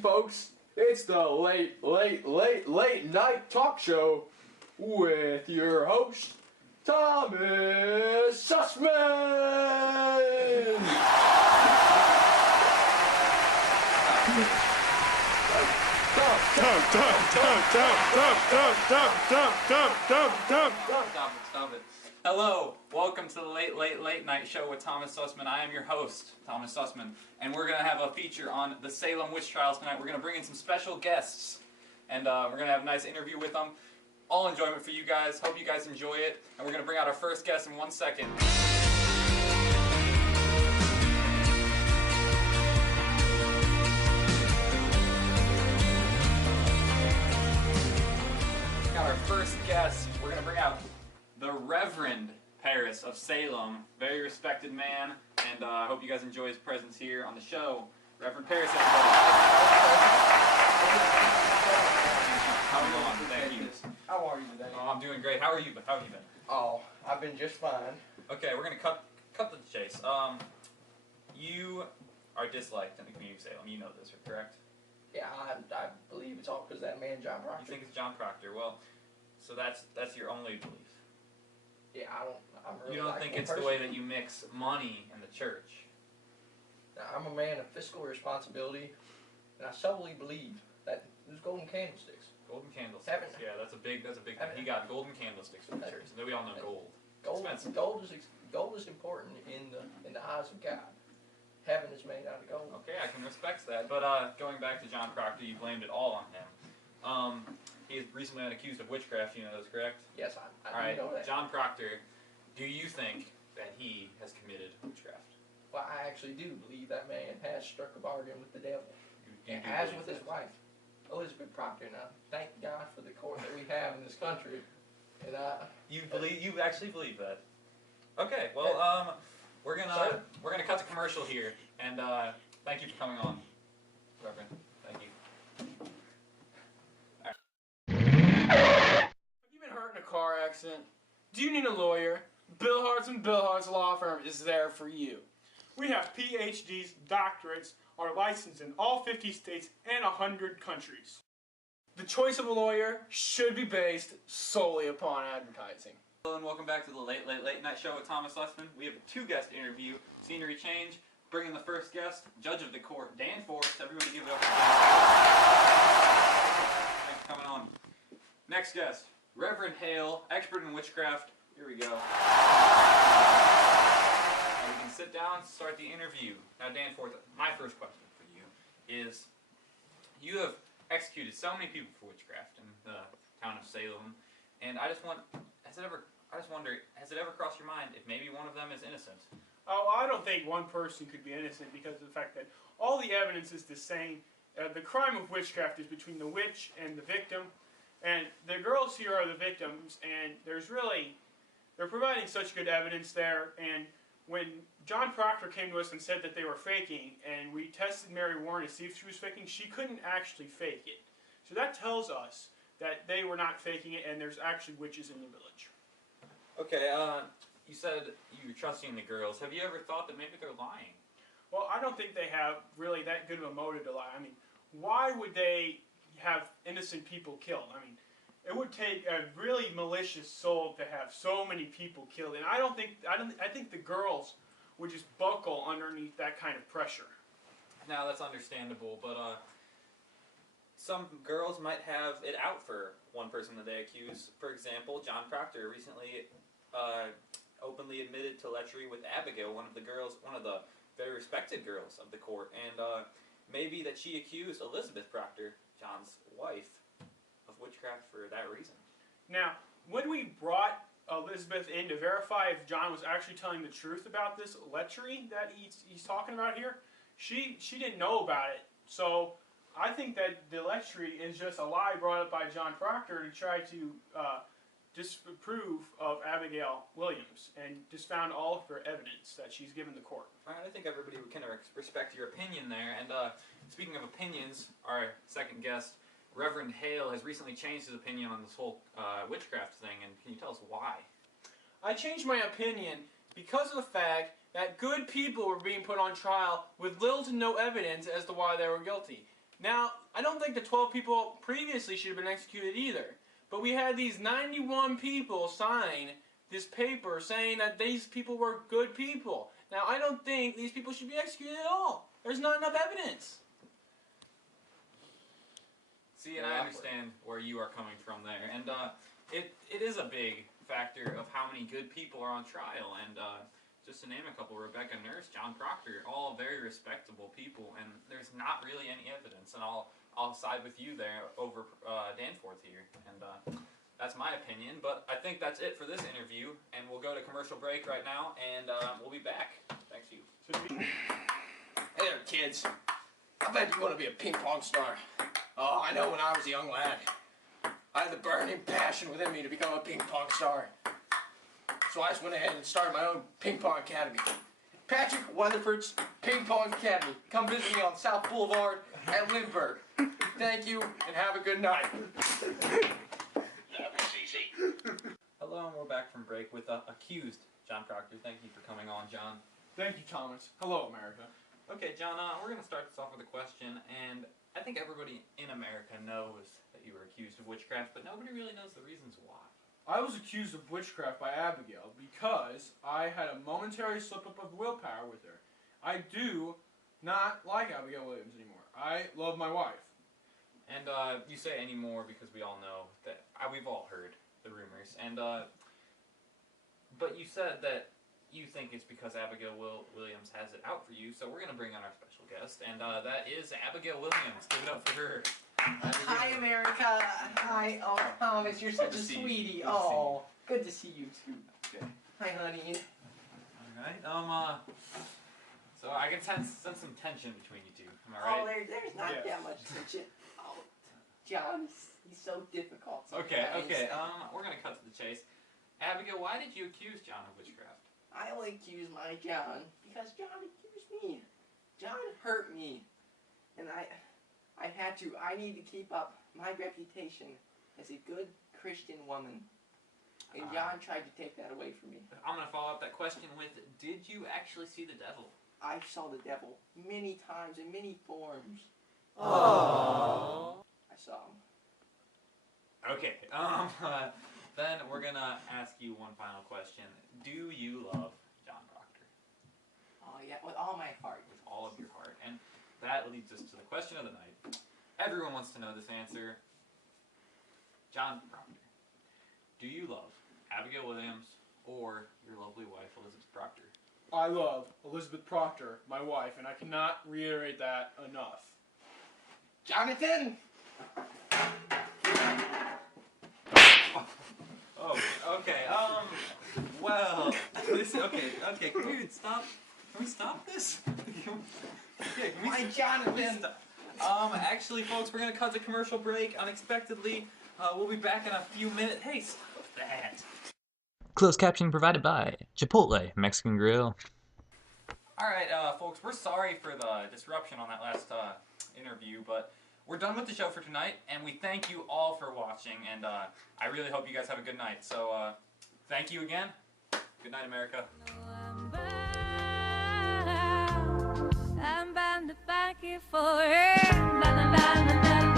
folks. It's the late night talk show with your host, Thomas Sussman. Stop it. Hello, welcome to the late night show with Thomas Sussman. I am your host, Thomas Sussman, and we're going to have a feature on the Salem witch trials tonight. We're going to bring in some special guests, and we're going to have a nice interview with them. All enjoyment for you guys. Hope you guys enjoy it, and we're going to bring out our first guest in 1 second. Our first guest, we're going to bring out the Reverend Paris of Salem, very respected man, and I hope you guys enjoy his presence here on the show. Reverend Paris, everybody. How are you today? Oh, I'm doing great. How have you been? Oh, I've been just fine. Okay, we're going to cut to the chase. You are disliked in the community of Salem. You know this, correct? Yeah, I believe it's all because that man John Proctor. You think it's John Proctor? Well, so that's your only belief. Yeah, I'm really. You don't think it's the way that you mix money and the church? I'm a man of fiscal responsibility, and I solely believe that there's golden candlesticks. Golden candlesticks. Yeah, that's a big thing. He got golden candlesticks for the church, and then we all know gold. Gold is important in the eyes of God. Heaven is made out of gold. Okay, I can respect that. But going back to John Proctor, you blamed it all on him. He has recently been accused of witchcraft. You know that's correct? Yes, I know that. John Proctor, do you think that he has committed witchcraft? Well, I actually do believe that man has struck a bargain with the devil, as with his wife, Elizabeth Proctor. Now, thank God for the court that we have in this country. And you actually believe that? Okay, well, we're gonna cut to commercial here, and thank you for coming on, Reverend. Thank you. Have you been hurt in a car accident? Do you need a lawyer? Bill Hart's and Bill Hart's Law Firm is there for you. We have PhDs, doctorates, are licensed in all 50 states and 100 countries. The choice of a lawyer should be based solely upon advertising. Hello and welcome back to the late night show with Thomas Sussman. We have a two-guest interview, scenery change. Bringing the first guest, judge of the court, Dan Forrest. Everybody give it up for Dan. Thanks for coming on. Next guest, Reverend Hale, expert in witchcraft. Here we go. We can sit down, start the interview. Now, Dan Forrest, my first question for you is: you have executed so many people for witchcraft in the town of Salem, and I just wonder, has it ever crossed your mind if maybe one of them is innocent? Oh, I don't think one person could be innocent because of the fact that all the evidence is the same. The crime of witchcraft is between the witch and the victim, and the girls here are the victims, and they're providing such good evidence there. And when John Proctor came to us and said that they were faking, and we tested Mary Warren to see if she was faking, she couldn't actually fake it. So that tells us that they were not faking it, and there's actually witches in the village. Okay, you said you're trusting the girls. Have you ever thought that maybe they're lying? Well, I don't think they have really that good of a motive to lie. I mean, why would they have innocent people killed? I mean, it would take a really malicious soul to have so many people killed, and I think the girls would just buckle underneath that kind of pressure. Now that's understandable, but some girls might have it out for one person that they accuse. For example, John Proctor recently openly admitted to lechery with Abigail, one of the very respected girls of the court, and maybe that she accused Elizabeth Proctor, John's wife, of witchcraft for that reason. Now, when we brought Elizabeth in to verify if John was actually telling the truth about this lechery that he's talking about here, she didn't know about it. So I think that the lechery is just a lie brought up by John Proctor to try to disprove of Abigail Williams, and just found all of her evidence that she's given the court. All right, I think everybody would kind of respect your opinion there. And speaking of opinions, our second guest, Reverend Hale, has recently changed his opinion on this whole witchcraft thing, and can you tell us why? I changed my opinion because of the fact that good people were being put on trial with little to no evidence as to why they were guilty. Now, I don't think the 12 people previously should have been executed either. But we had these 91 people sign this paper saying that these people were good people. Now, I don't think these people should be executed at all. There's not enough evidence. See, and I understand where you are coming from there. And it is a big factor of how many good people are on trial. And just to name a couple, Rebecca Nurse, John Proctor, all very respectable people. And there's not really any evidence. And I'll side with you there over Danforth here. And that's my opinion. But I think that's it for this interview. And we'll go to commercial break right now. And we'll be back. Thanks, you. Hey there, kids. I bet you want to be a ping pong star. Oh, I know when I was a young lad, I had the burning passion within me to become a ping pong star. So I just went ahead and started my own ping pong academy. Patrick Weatherford's Ping Pong Academy. Come visit me on South Boulevard at Lindbergh. Thank you, and have a good night. That was easy. Hello, and we're back from break with accused John Proctor. Thank you for coming on, John. Thank you, Thomas. Hello, America. Okay, John, we're going to start this off with a question, and I think everybody in America knows that you were accused of witchcraft, but nobody really knows the reasons why. I was accused of witchcraft by Abigail because I had a momentary slip-up of willpower with her. I do not like Abigail Williams anymore. I love my wife. And you say anymore because we all know that we've all heard the rumors. And but you said that you think it's because Abigail Williams has it out for you, so we're going to bring on our special guest, and that is Abigail Williams. Give it up for her. Hi, America. Hi. Oh, Thomas, you're such a sweetie. Oh, good to see you too. Good. Hi, honey. Alright, so I can sense some tension between you two. Am I Oh, right? there's not Yes. that much tension. Oh, John, he's so difficult Okay, sometimes. we're going to cut to the chase. Abigail, why did you accuse John of witchcraft? I only accuse my John because John accused me. John hurt me. And I had to. I need to keep up my reputation as a good Christian woman. And John tried to take that away from me. I'm going to follow up that question with, did you actually see the devil? I saw the devil many times in many forms. Aww. I saw him. Okay, then we're going to ask you one final question. Do you love John Proctor? Oh, yeah, with all my heart. With all of your heart. And that leads us to the question of the night. Everyone wants to know this answer. John Proctor, do you love Abigail Williams or your lovely wife, Elizabeth Proctor? I love Elizabeth Proctor, my wife, and I cannot reiterate that enough. Jonathan! Oh, okay, well, okay, can we stop? Can we stop this? Okay, can we My Jonathan! Actually, folks, we're gonna cut the commercial break unexpectedly. We'll be back in a few minutes. Hey, stop that! Closed captioning provided by Chipotle Mexican Grill. Alright, folks, we're sorry for the disruption on that last interview, but we're done with the show for tonight, and we thank you all for watching, and I really hope you guys have a good night. So, thank you again. Good night, America. I'm bound to thank you for it.